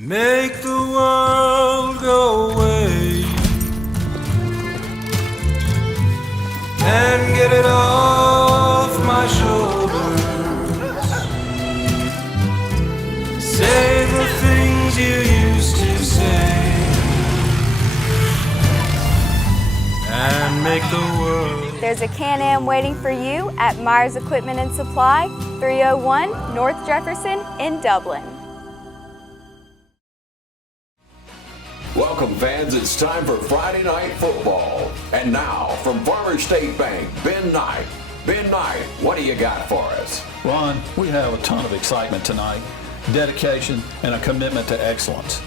Make the world go away and get it off my shoulders. Say the things you used to say and make the world. There's a Can-Am waiting for you at Myers Equipment and Supply, 301 North Jefferson in Dublin. Welcome, fans. It's time for Friday Night Football. And now, from Farmers State Bank, Ben Knight. Ben Knight, what do you got for us? Ron, we have a ton of excitement tonight, dedication, and a commitment to excellence.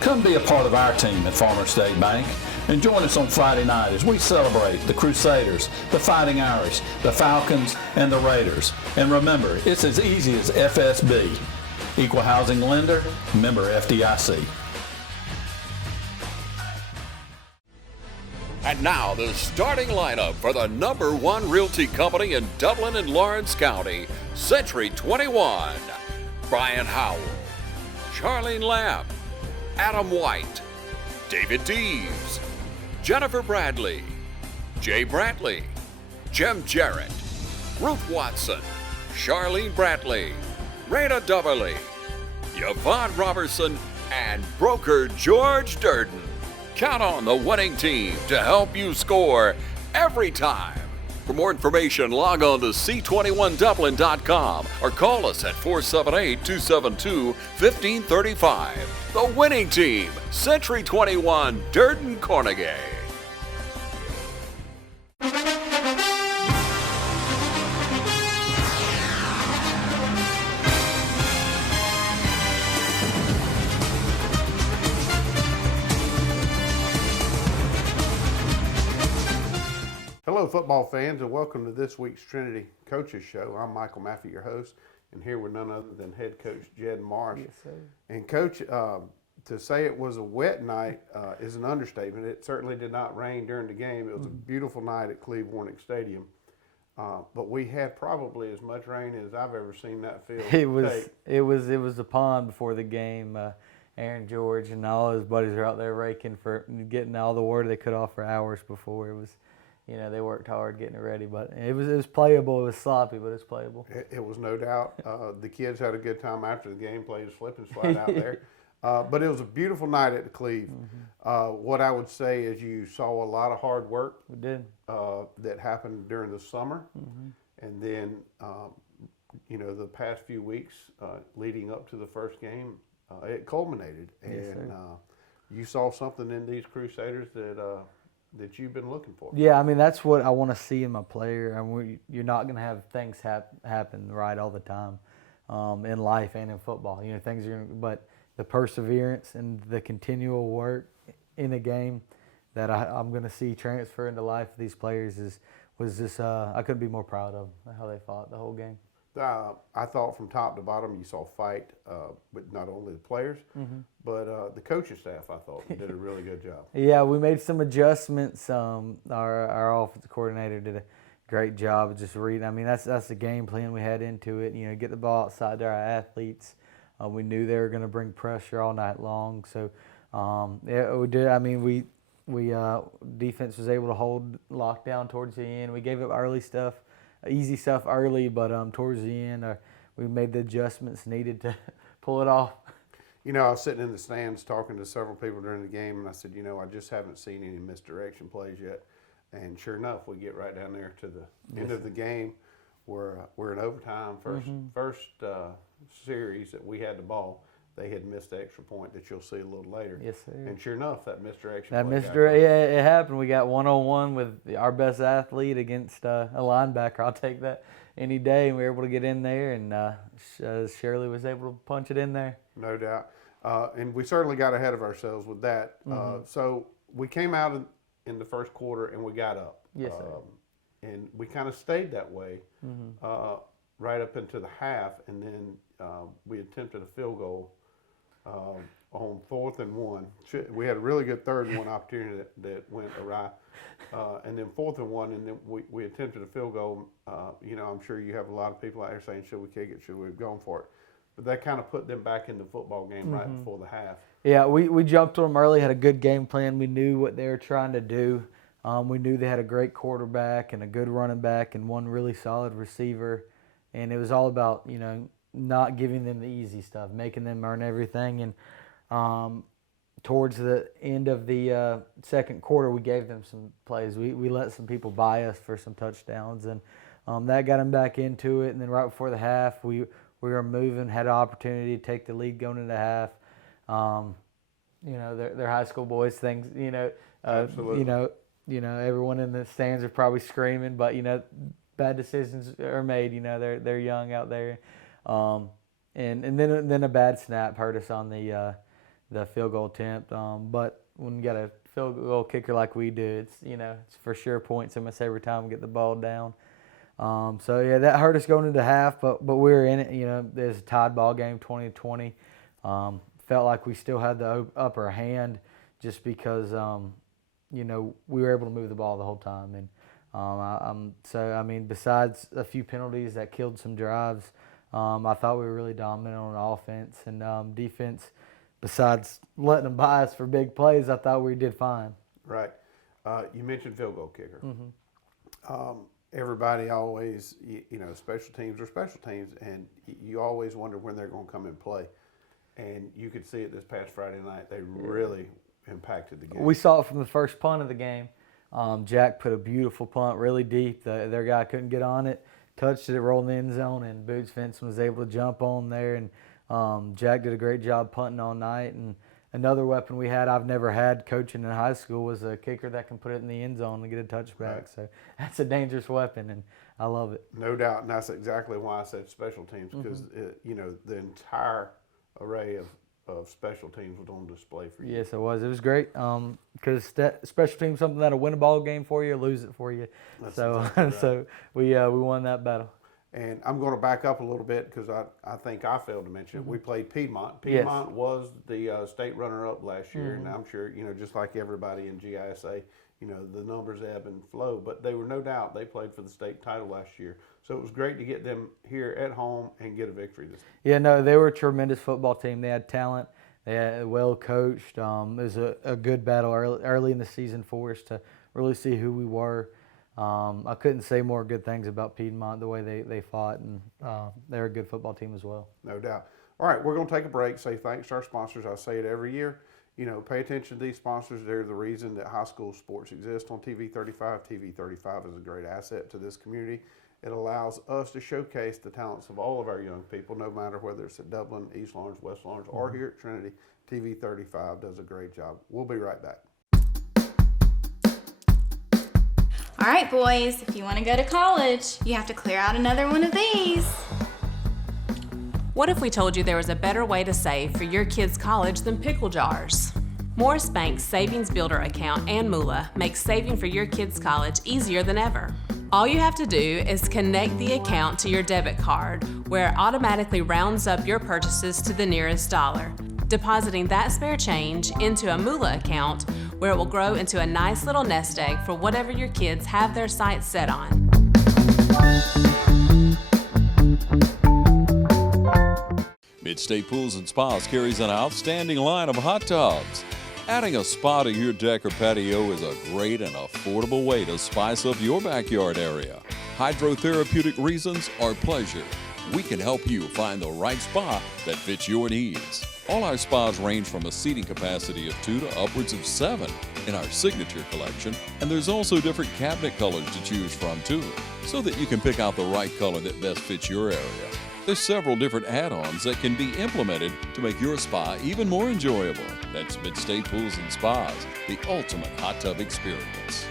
Come be a part of our team at Farmers State Bank and join us on Friday night as we celebrate the Crusaders, the Fighting Irish, the Falcons, and the Raiders. And remember, it's as easy as FSB. Equal Housing Lender, member FDIC. And now, the starting lineup for the #1 realty company in Dublin and Lawrence County, Century 21. Brian Howell, Charlene Lamb, Adam White, David Deves, Jennifer Bradley, Jay Brantley, Jim Jarrett, Ruth Watson, Charlene Brantley, Rena Duverly, Yvonne Robertson, and broker George Durden. Count on the winning team to help you score every time. For more information, log on to c21dublin.com or call us at 478-272-1535. The winning team, Century 21, Durden Cornegay. Hello, football fans, and welcome to this week's Trinity Coaches Show. I'm Michael Maffey, your host, and here with none other than head coach Jed Marsh. Yes, sir. And coach, to say it was a wet night is an understatement. It certainly did not rain during the game. It was a beautiful night at Cleve Warnick Stadium, but we had probably as much rain as I've ever seen that field take. It was a pond before the game. Aaron George and all his buddies are out there raking for getting all the water they could off for hours before. It was. You know, they worked hard getting it ready, but it was playable. It was sloppy, but it's playable. It was no doubt. The kids had a good time after the game, played a slip and slide out there. But it was a beautiful night at the Cleve. What I would say is you saw a lot of hard work. We did. That happened during the summer. And then, you know, the past few weeks leading up to the first game, it culminated. Yes, and you saw something in these Crusaders that you've been looking for. Yeah, I mean, that's what I want to see in my player. I mean, you're not going to have things happen right all the time in life and in football. You know, things are but the perseverance and the continual work in a game that I'm going to see transfer into life of these players was just I couldn't be more proud of how they fought the whole game. I thought from top to bottom you saw fight with not only the players, but the coaching staff, I thought, did a really good job. Yeah, we made some adjustments. Our offensive coordinator did a great job of just reading. I mean, that's the game plan we had into it. You know, get the ball outside to our athletes. We knew they were going to bring pressure all night long. So, yeah, we did. I mean, we defense was able to hold lockdown towards the end. We gave up early stuff. Easy stuff early, but towards the end, we made the adjustments needed to pull it off. You know, I was sitting in the stands talking to several people during the game, and I said, you know, I just haven't seen any misdirection plays yet. And sure enough, we get right down there to the end of the game. We're in overtime. First series that we had the ball, they had missed the extra point that you'll see a little later. Yes, sir. And sure enough, that misdirection. Yeah, it happened. We got 1-on-1 with our best athlete against a linebacker. I'll take that any day. And we were able to get in there, and Shirley was able to punch it in there. No doubt. And we certainly got ahead of ourselves with that. So we came out in the first quarter and we got up. Yes, sir. And we kind of stayed that way right up into the half, and then we attempted a field goal on 4th and 1. We had a really good 3rd and 1 opportunity that went awry. And then 4th and 1, and then we attempted a field goal. You know, I'm sure you have a lot of people out there saying, should we kick it? Should we have gone for it? but that kind of put them back in the football game right before the half. Yeah, we jumped on them early, had a good game plan. We knew what they were trying to do. We knew they had a great quarterback and a good running back and one really solid receiver. And it was all about, not giving them the easy stuff, making them earn everything. And towards the end of the second quarter, we gave them some plays. We let some people buy us for some touchdowns, and that got them back into it. And then right before the half, we were moving, had an opportunity to take the lead going into half. They're high school boys, things, Absolutely. Everyone in the stands are probably screaming, but, bad decisions are made. They're young out there. And then a bad snap hurt us on the field goal attempt. But when you got a field goal kicker like we do, it's for sure points almost every time we get the ball down. That hurt us going into half, but we were in it. There's a tied ball game, 20-20. Felt like we still had the upper hand just because, we were able to move the ball the whole time. And besides a few penalties that killed some drives, I thought we were really dominant on offense and defense. Besides letting them buy us for big plays, I thought we did fine. Right. You mentioned field goal kicker. Everybody always, special teams are special teams, and you always wonder when they're going to come and play. And you could see it this past Friday night. They really impacted the game. We saw it from the first punt of the game. Jack put a beautiful punt really deep. Their guy couldn't get on it, touched it, rolled in the end zone, and Boots Fenton was able to jump on there. And Jack did a great job punting all night. And another weapon we had, I've never had coaching in high school, was a kicker that can put it in the end zone and get a touchback. Right. So that's a dangerous weapon, and I love it. No doubt, and that's exactly why I said special teams, because the entire array of special teams was on display for you. Yes, it was. It was great because special teams something that'll win a ball game for you or lose it for you. That's so exactly right. so we won that battle. And I'm going to back up a little bit because I think I failed to mention it. We played Piedmont. Piedmont was the state runner-up last year, and I'm sure, just like everybody in GISA, the numbers ebb and flow. But they were no doubt, they played for the state title last year. So it was great to get them here at home and get a victory this time. Yeah, no, they were a tremendous football team. They had talent. They had well coached. It was a good battle early in the season for us to really see who we were. I couldn't say more good things about Piedmont, the way they fought, and they're a good football team as well. No doubt. All right, we're going to take a break, say thanks to our sponsors. I say it every year. Pay attention to these sponsors. They're the reason that high school sports exist on TV 35. TV 35 is a great asset to this community. It allows us to showcase the talents of all of our young people, no matter whether it's at Dublin, East Lawrence, West Lawrence, or here at Trinity. TV 35 does a great job. We'll be right back. All right, boys, if you want to go to college, you have to clear out another one of these. What if we told you there was a better way to save for your kids' college than pickle jars? Morris Bank's Savings Builder account and moolah makes saving for your kids' college easier than ever. All you have to do is connect the account to your debit card, where it automatically rounds up your purchases to the nearest dollar, depositing that spare change into a moolah account where it will grow into a nice little nest egg for whatever your kids have their sights set on. Mid-State Pools and Spas carries an outstanding line of hot tubs. Adding a spa to your deck or patio is a great and affordable way to spice up your backyard area. Hydrotherapeutic reasons or pleasure, we can help you find the right spa that fits your needs. All our spas range from a seating capacity of 2 to upwards of 7 in our signature collection, and there's also different cabinet colors to choose from too, so that you can pick out the right color that best fits your area. There's several different add-ons that can be implemented to make your spa even more enjoyable. That's Mid-State Pools and Spas, the ultimate hot tub experience.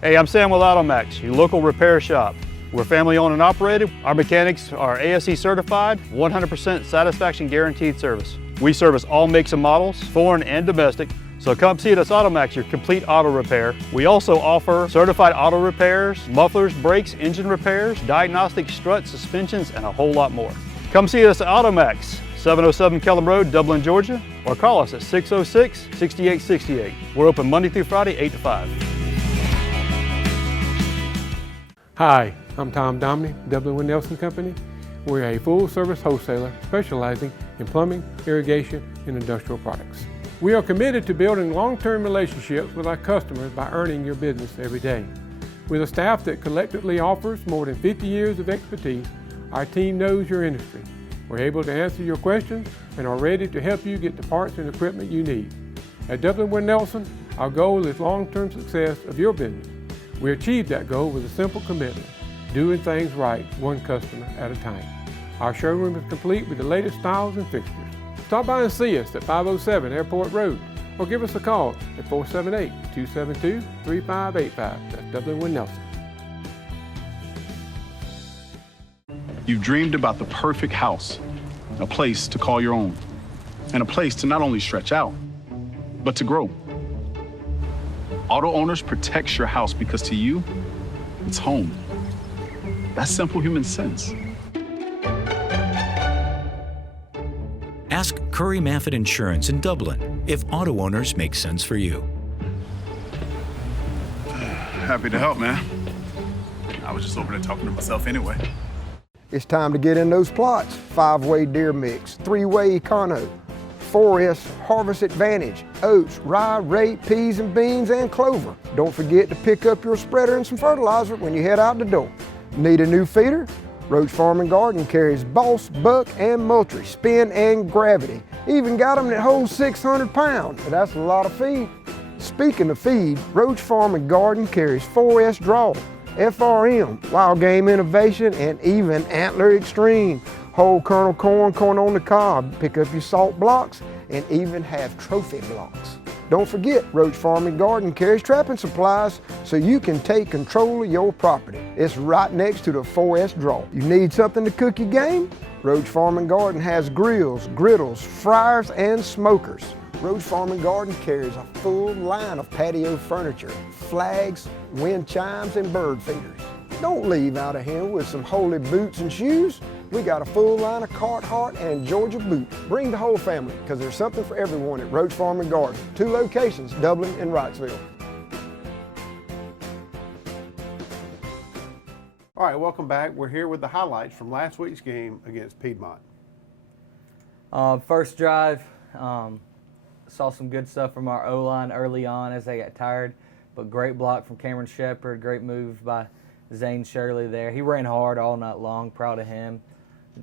Hey, I'm Sam with Automax, your local repair shop. We're family owned and operated. Our mechanics are ASE certified, 100% satisfaction guaranteed service. We service all makes and models, foreign and domestic. So come see us at Automax, your complete auto repair. We also offer certified auto repairs, mufflers, brakes, engine repairs, diagnostic struts, suspensions, and a whole lot more. Come see us at Automax, 707 Kellum Road, Dublin, Georgia, or call us at 606-6868. We're open Monday through Friday, 8 to 5. Hi, I'm Tom Domney, Dublin Nelson Company. We're a full-service wholesaler specializing in plumbing, irrigation, and industrial products. We are committed to building long-term relationships with our customers by earning your business every day. With a staff that collectively offers more than 50 years of expertise, our team knows your industry. We're able to answer your questions and are ready to help you get the parts and equipment you need. At Dublin Nelson, our goal is long-term success of your business. We achieve that goal with a simple commitment, doing things right, one customer at a time. Our showroom is complete with the latest styles and fixtures. Stop by and see us at 507 Airport Road or give us a call at 478-272-3585. That's Dublin Nelson. You've dreamed about the perfect house, a place to call your own, and a place to not only stretch out, but to grow. Auto Owners protects your house because to you, it's home. That's simple human sense. Ask Curry Maffett Insurance in Dublin if Auto Owners makes sense for you. Happy to help, man. I was just over there talking to myself anyway. It's time to get in those plots. 5-way deer mix, 3-way Econo, 4S Harvest Advantage, oats, rye, rape, peas and beans, and clover. Don't forget to pick up your spreader and some fertilizer when you head out the door. Need a new feeder? Roach Farm and Garden carries Boss, Buck, and Moultrie, Spin, and Gravity. Even got them that hold 600 pounds. That's a lot of feed. Speaking of feed, Roach Farm and Garden carries 4S Draw, FRM, Wild Game Innovation, and even Antler Extreme. Whole kernel corn, corn on the cob. Pick up your salt blocks and even have trophy blocks. Don't forget, Roach Farm and Garden carries trapping supplies so you can take control of your property. It's right next to the 4S Draw. You need something to cook your game? Roach Farm and Garden has grills, griddles, fryers, and smokers. Roach Farm and Garden carries a full line of patio furniture, flags, wind chimes, and bird feeders. Don't leave out of here with some holy boots and shoes. We got a full line of Carhartt and Georgia boots. Bring the whole family, because there's something for everyone at Roach Farm and Garden. 2 locations, Dublin and Wrightsville. All right, welcome back. We're here with the highlights from last week's game against Piedmont. First drive, saw some good stuff from our O-line early on as they got tired, but great block from Cameron Shepard, great move by Zane Shirley there. He ran hard all night long, proud of him.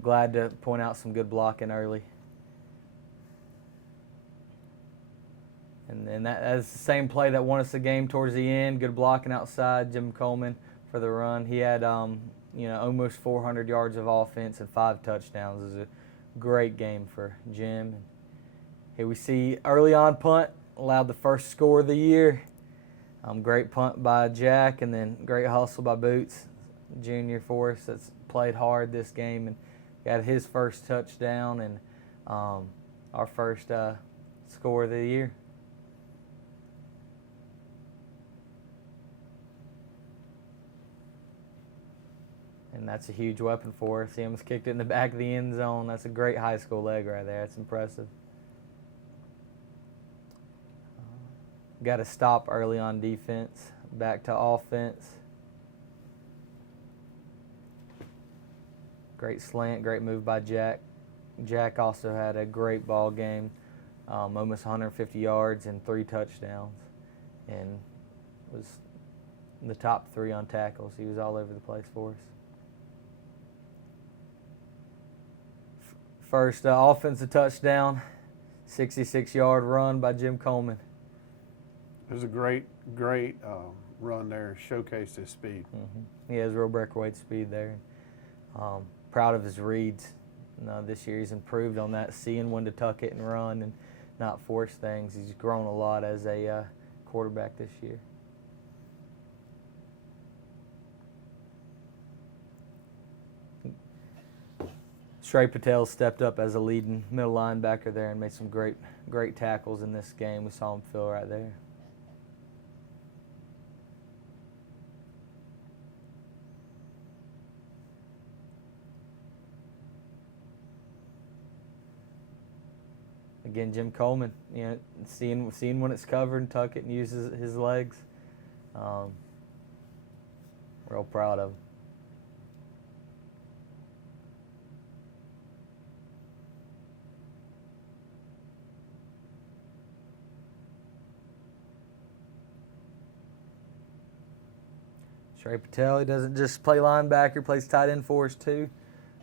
Glad to point out some good blocking early. And then that's the same play that won us the game towards the end. Good blocking outside, Jim Coleman for the run. He had almost 400 yards of offense and 5 touchdowns. It was a great game for Jim. Here we see early on punt, allowed the first score of the year. Great punt by Jack, and then great hustle by Boots, junior for us, that's played hard this game and got his first touchdown and our first score of the year. And that's a huge weapon for us. He almost kicked it in the back of the end zone. That's a great high school leg right there. That's impressive. Got to stop early on defense. Back to offense. Great slant, great move by Jack. Jack also had a great ball game, almost 150 yards and 3 touchdowns, and was in the top 3 on tackles. He was all over the place for us. First offensive touchdown, 66-yard run by Jim Coleman. It was a great run there, showcased his speed. He has real breakaway speed there. Proud of his reads. This year he's improved on that, seeing when to tuck it and run and not force things. He's grown a lot as a quarterback this year. Shrey Patel stepped up as a leading middle linebacker there and made some great tackles in this game. We saw him fill right there. Again, Jim Coleman, seeing when it's covered and tuck it and uses his legs. Real proud of him. Trey Patel, he doesn't just play linebacker, plays tight end for us too.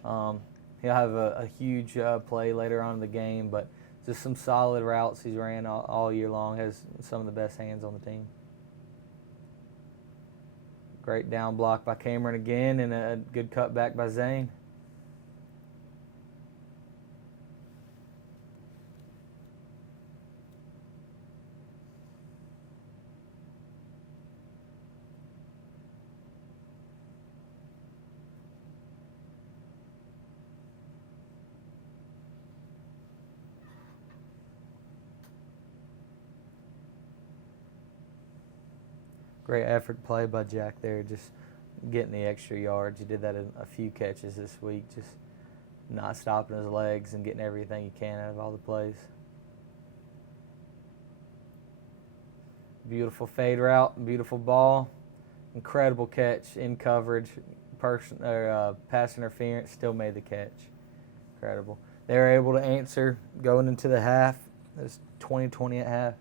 He'll have a huge play later on in the game, but just some solid routes he's ran all year long. Has some of the best hands on the team. Great down block by Cameron again, and a good cutback by Zane. Great effort play by Jack there, just getting the extra yards. He did that in a few catches this week, just not stopping his legs and getting everything he can out of all the plays. Beautiful fade route, beautiful ball, incredible catch in coverage. Pass interference, still made the catch. Incredible. They were able to answer going into the half. It was 20-20 at half.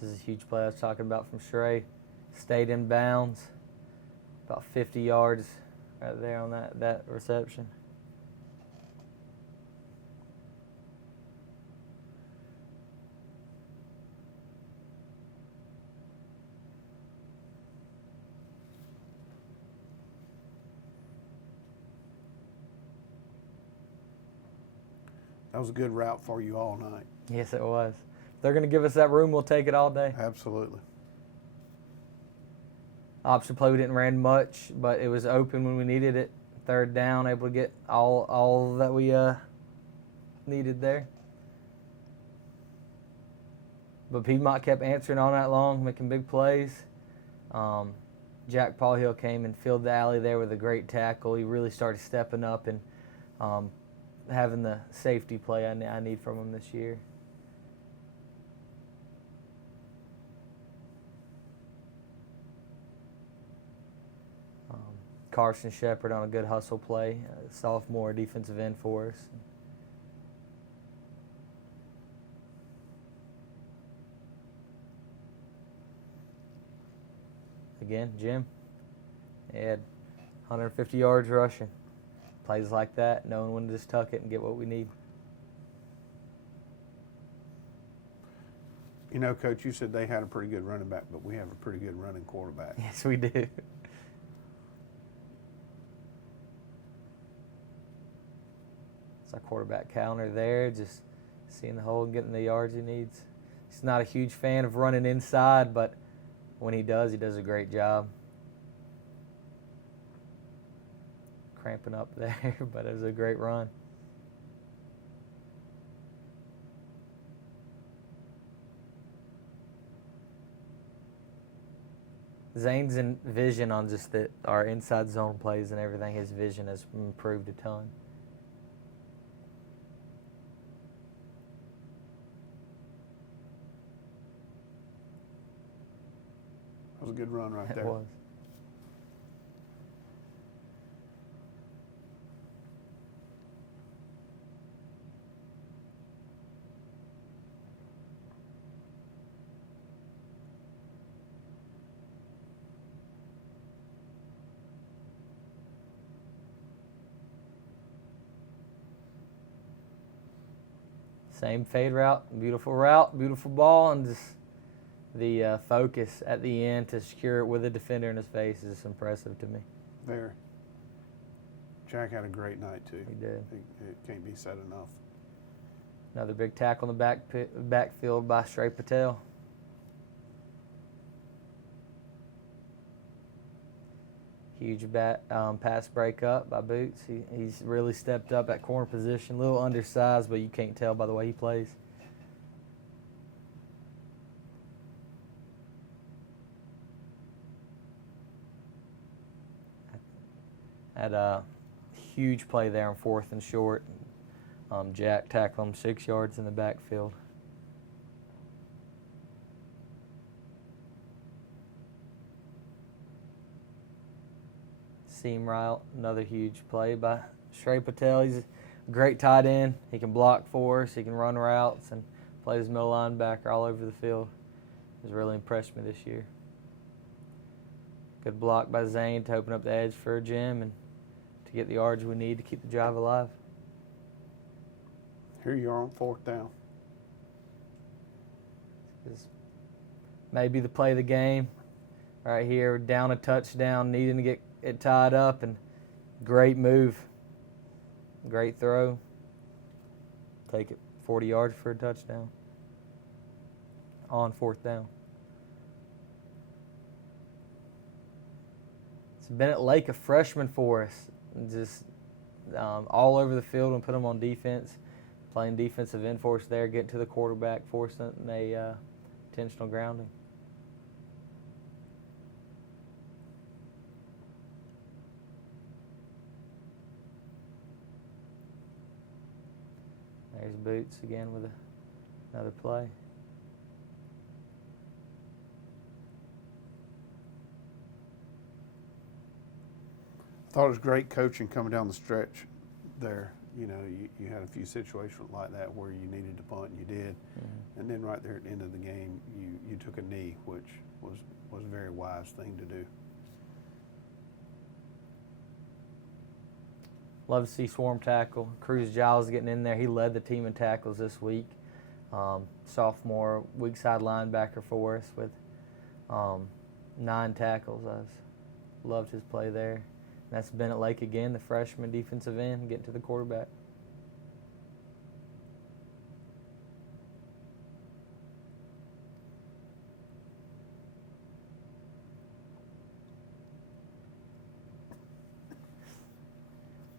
This is a huge play I was talking about from Shrey. Stayed in bounds, about 50 yards right there on that reception. That was a good route for you all night. Yes, it was. If they're going to give us that room, we'll take it all day. Absolutely. Option play, we didn't ran much, but it was open when we needed it. Third down, able to get all that we needed there. But Piedmont kept answering all night long, making big plays. Jack Paulhill came and filled the alley there with a great tackle. He really started stepping up and having the safety play I need from him this year. Carson Shepard on a good hustle play, sophomore defensive end for us. Again, Jim, he had 150 yards rushing. Plays like that, knowing when to just tuck it and get what we need. You know, Coach, you said they had a pretty good running back, but we have a pretty good running quarterback. Yes, we do. Our quarterback counter there, just seeing the hole and getting the yards he needs. He's not a huge fan of running inside, but when he does a great job. Cramping up there, but it was a great run. Zane's vision on just our inside zone plays and everything, his vision has improved a ton. That was a good run right there. It was. Same fade route, beautiful ball, and just the focus at the end to secure it with a defender in his face is impressive to me. Very. Jack had a great night, too. He did. It can't be said enough. Another big tackle in the backfield by Trey Patel. Huge pass break up by Boots. He's really stepped up at corner position. A little undersized, but you can't tell by the way he plays. Had a huge play there on 4th and short. Jack tackled him 6 yards in the backfield. seam route. Another huge play by Shrey Patel. He's a great tight end. He can block for us. He can run routes and play his middle linebacker all over the field. He's really impressed me this year. Good block by Zane to open up the edge for Jim and to get the yards we need to keep the drive alive. Here you are on 4th down. This may be the play of the game. Right here, down a touchdown, needing to get it tied up, and great move. Great throw. Take it 40 yards for a touchdown. On 4th down. It's Bennett Lake, a freshman for us. Just all over the field and put them on defense. Playing defensive end for us there, getting to the quarterback, forcing a intentional grounding. There's Boots again with another play. I thought it was great coaching coming down the stretch there. You know, you had a few situations like that where you needed to punt, and you did. Mm-hmm. And then right there at the end of the game, you took a knee, which was a very wise thing to do. Love to see swarm tackle. Cruz Giles getting in there. He led the team in tackles this week. Sophomore, weak side linebacker for us with 9 tackles. I loved his play there. And that's Bennett Lake again, the freshman defensive end, getting to the quarterback.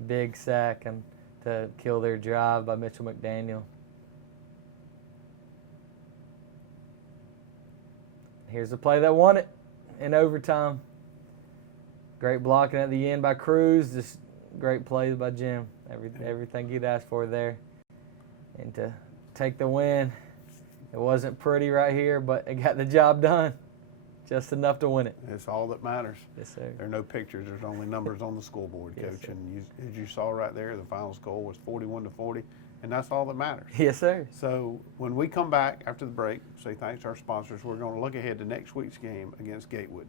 Big sack and to kill their drive by Mitchell McDaniel. Here's the play that won it in overtime. Great blocking at the end by Cruz. Just great plays by Jim. Everything he'd asked for there. And to take the win, it wasn't pretty right here, but it got the job done. Just enough to win it. It's all that matters. Yes, sir. There are no pictures. There's only numbers on the scoreboard, Coach. Yes, and as you saw right there, the final score was 41-40, and that's all that matters. Yes, sir. So when we come back after the break, say thanks to our sponsors, we're going to look ahead to next week's game against Gatewood.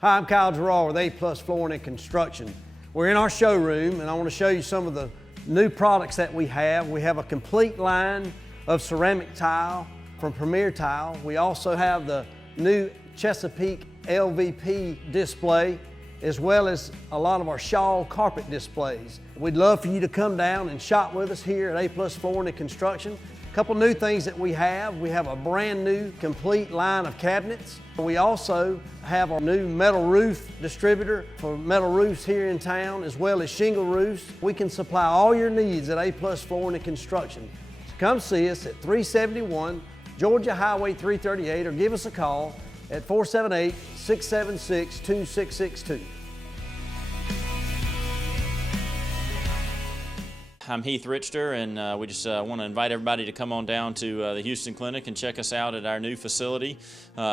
Hi, I'm Kyle Gerard with A+ Flooring and Construction. We're in our showroom, and I want to show you some of the new products that we have. We have a complete line of ceramic tile from Premier Tile. We also have the new Chesapeake LVP display, as well as a lot of our shawl carpet displays. We'd love for you to come down and shop with us here at A+ Flooring and Construction. A couple new things that we have a brand new complete line of cabinets. We also have our new metal roof distributor for metal roofs here in town, as well as shingle roofs. We can supply all your needs at A+ Flooring and Construction. So come see us at 371 Georgia Highway 338 or give us a call at 478-676-2662. I'm Heath Richter, and we just want to invite everybody to come on down to the Houston Clinic and check us out at our new facility.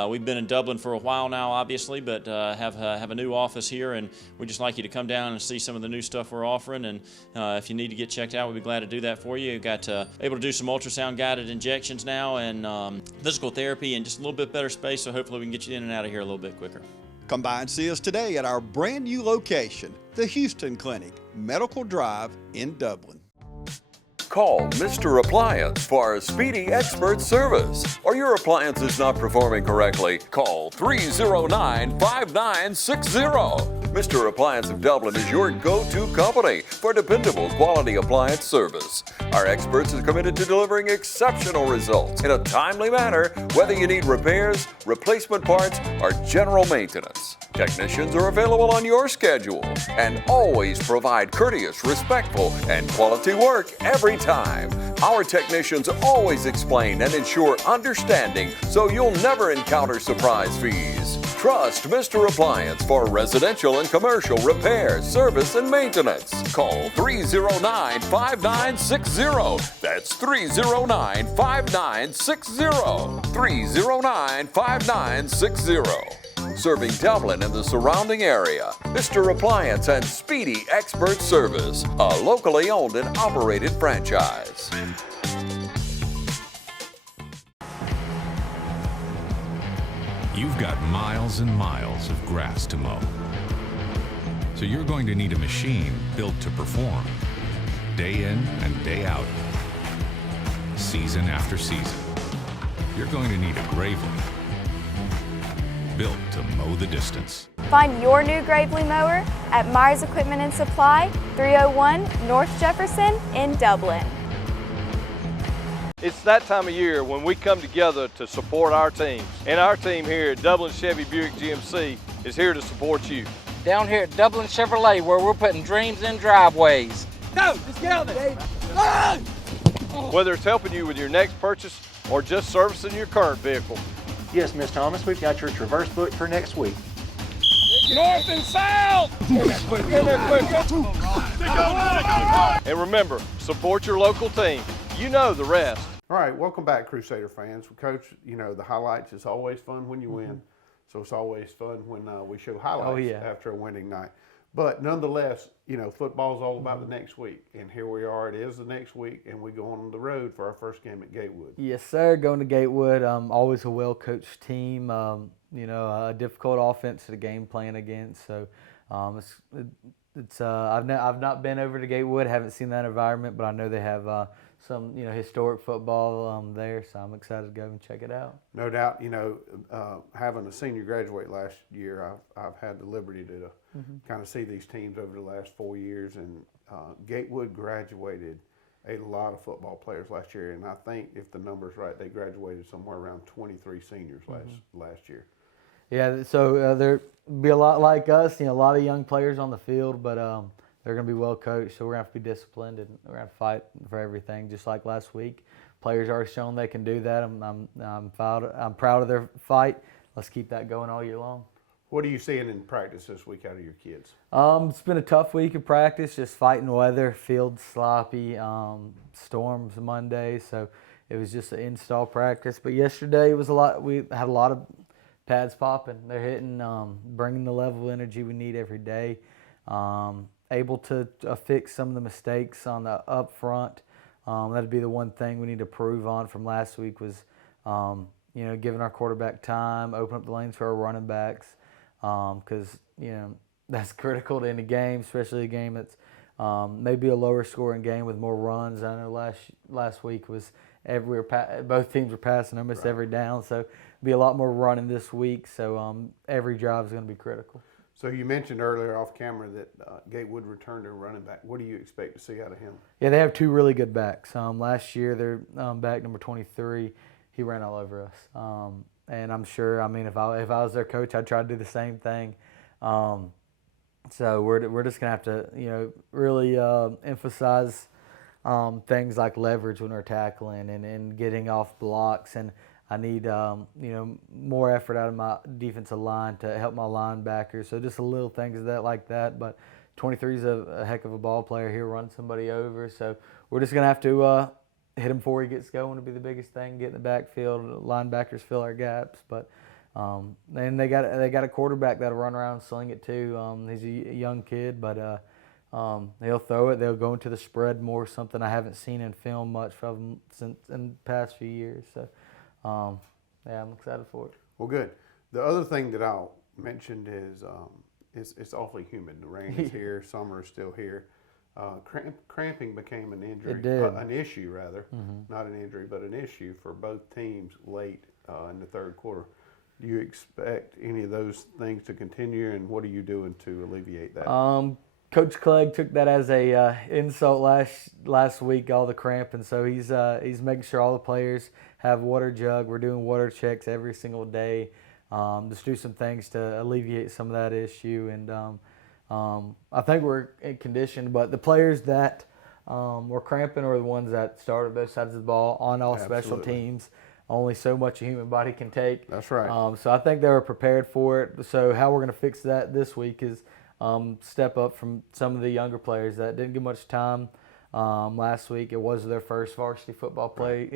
We've been in Dublin for a while now, obviously, but have a new office here, and we'd just like you to come down and see some of the new stuff we're offering. And if you need to get checked out, we'd be glad to do that for you. We've got able to do some ultrasound guided injections now, and physical therapy, and just a little bit better space. So hopefully we can get you in and out of here a little bit quicker. Come by and see us today at our brand new location, the Houston Clinic, Medical Drive in Dublin. Call Mr. Appliance for speedy expert service. Are your appliances not performing correctly? Call 309-5960. Mr. Appliance of Dublin is your go-to company for dependable quality appliance service. Our experts are committed to delivering exceptional results in a timely manner, whether you need repairs, replacement parts, or general maintenance. Technicians are available on your schedule and always provide courteous, respectful, and quality work every time. Our technicians always explain and ensure understanding so you'll never encounter surprise fees. Trust Mr. Appliance for residential and commercial repair, service, and maintenance. Call 309-5960. That's 309-5960. 309-5960. serving Dublin and the surrounding area. Mr. Appliance and Speedy Expert Service, a locally owned and operated franchise. You've got miles and miles of grass to mow. So you're going to need a machine built to perform, day in and day out, season after season. You're going to need a Gravely, built to mow the distance. Find your new Gravely mower at Myers Equipment and Supply, 301 North Jefferson in Dublin. It's that time of year when we come together to support our teams. And our team here at Dublin Chevy Buick GMC is here to support you. Down here at Dublin Chevrolet, where we're putting dreams in driveways. Go! Let's get out there! Whether it's helping you with your next purchase or just servicing your current vehicle. Yes, Miss Thomas, we've got your Traverse book for next week. North and south! And remember, support your local team. You know the rest. All right, welcome back, Crusader fans. Coach, you know, the highlights is always fun when you win. So it's always fun when we show highlights after a winning night. But nonetheless, you know, football's all about the next week. And here we are, it is the next week, and we're going on the road for our first game at Gatewood. Yes, sir, going to Gatewood. Always a well-coached team, you know, a difficult offense to game plan against. So I've not been over to Gatewood, haven't seen that environment, but I know they have some, you know, historic football there, so I'm excited to go and check it out. No doubt, you know, having a senior graduate last year, I've had the liberty to kind of see these teams over the last 4 years, and Gatewood graduated a lot of football players last year, and I think if the number's right, they graduated somewhere around 23 seniors last year. Yeah, so there'll be a lot like us, you know, a lot of young players on the field, but they're going to be well coached, so we're going to have to be disciplined, and we're going to fight for everything, just like last week. Players already shown they can do that. I'm proud of their fight. Let's keep that going all year long. What are you seeing in practice this week out of your kids? It's been a tough week of practice, just fighting weather, field sloppy, storms Monday, so it was just an install practice. But yesterday it was a lot. We had a lot of pads popping. They're hitting, bringing the level of energy we need every day. Able to fix some of the mistakes on the up front. That'd be the one thing we need to improve on from last week was, you know, giving our quarterback time, open up the lanes for our running backs, because, you know, that's critical to any game, especially a game that's maybe a lower scoring game with more runs. I know last week was both teams were passing almost every down, so be a lot more running this week. So every drive is going to be critical. So you mentioned earlier off camera that Gatewood returned their running back. What do you expect to see out of him? Yeah, they have two really good backs. Last year, their back number 23, he ran all over us. And I'm sure, I mean, if I was their coach, I'd try to do the same thing. So we're just gonna have to, you know, really emphasize things like leverage when we're tackling and getting off blocks. And I need, you know, more effort out of my defensive line to help my linebackers. So just a little things like that. But 23 is a heck of a ball player. He'll run somebody over. So we're just going to have to hit him before he gets going to be the biggest thing. Get in the backfield. Linebackers fill our gaps. But and they got a quarterback that'll run around and sling it too. He's a young kid, but they'll throw it. They'll go into the spread more, something I haven't seen in film much from them since in the past few years. So. Yeah, I'm excited for it. Well, good. The other thing that I'll mention is it's awfully humid. The rain is here. Summer is still here. Cramping became an injury, It did. An issue rather, not an injury, but an issue for both teams late in the third quarter. Do you expect any of those things to continue, and what are you doing to alleviate that? Coach Clegg took that as a insult last week, all the cramping. So he's making sure all the players have water jug. We're doing water checks every single day. Just do some things to alleviate some of that issue. And I think we're in condition. But the players that were cramping are the ones that started both sides of the ball on all special teams. Only so much a human body can take. That's right. So I think they were prepared for it. So how we're going to fix that this week is step up from some of the younger players that didn't get much time last week. It was their first varsity football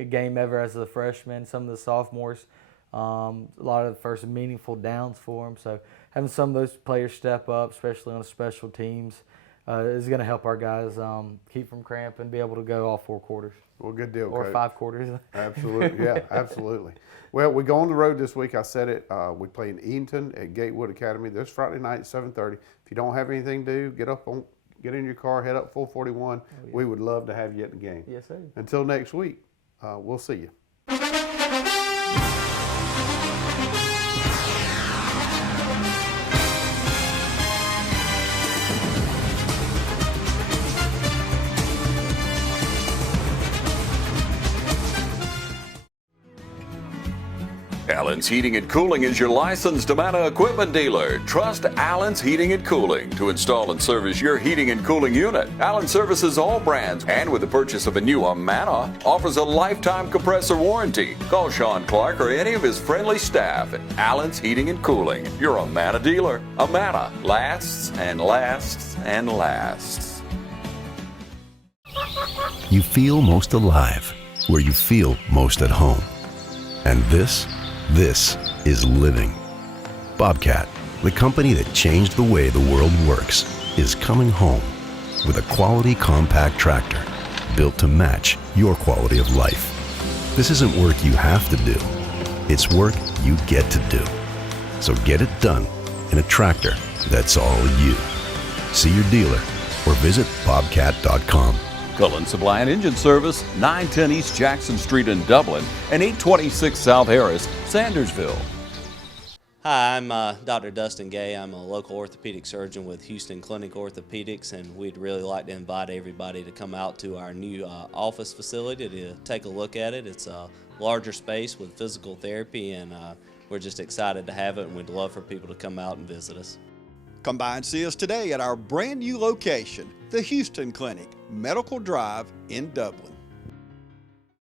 game ever as a freshman. Some of the sophomores a lot of the first meaningful downs for them. So having some of those players step up, especially on special teams, is going to help our guys keep from cramping, be able to go all 4 quarters. Well, good deal, or Coach. 5 quarters. Absolutely, yeah, absolutely. Well, we go on the road this week. I said it. We play in Eatonton at Gatewood Academy this Friday night at 7:30. If you don't have anything to do, get in your car, head up 441. Oh, yeah. We would love to have you at the game. Yes, sir. Until next week, we'll see you. Allen's Heating and Cooling is your licensed Amana equipment dealer. Trust Allen's Heating and Cooling to install and service your heating and cooling unit. Allen services all brands, and with the purchase of a new Amana, offers a lifetime compressor warranty. Call Sean Clark or any of his friendly staff at Allen's Heating and Cooling, your Amana dealer. Amana lasts and lasts and lasts. You feel most alive where you feel most at home. And this is living. Bobcat, the company that changed the way the world works, is coming home with a quality compact tractor built to match your quality of life. This isn't work you have to do. It's work you get to do. So get it done in a tractor that's all you. See your dealer or visit bobcat.com. Cullen Supply and Engine Service, 910 East Jackson Street in Dublin and 826 South Harris, Sandersville. Hi, I'm Dr. Dustin Gay. I'm a local orthopedic surgeon with Houston Clinic Orthopedics, and we'd really like to invite everybody to come out to our new office facility to take a look at it. It's a larger space with physical therapy, and we're just excited to have it, and we'd love for people to come out and visit us. Come by and see us today at our brand new location, the Houston Clinic, Medical Drive in Dublin.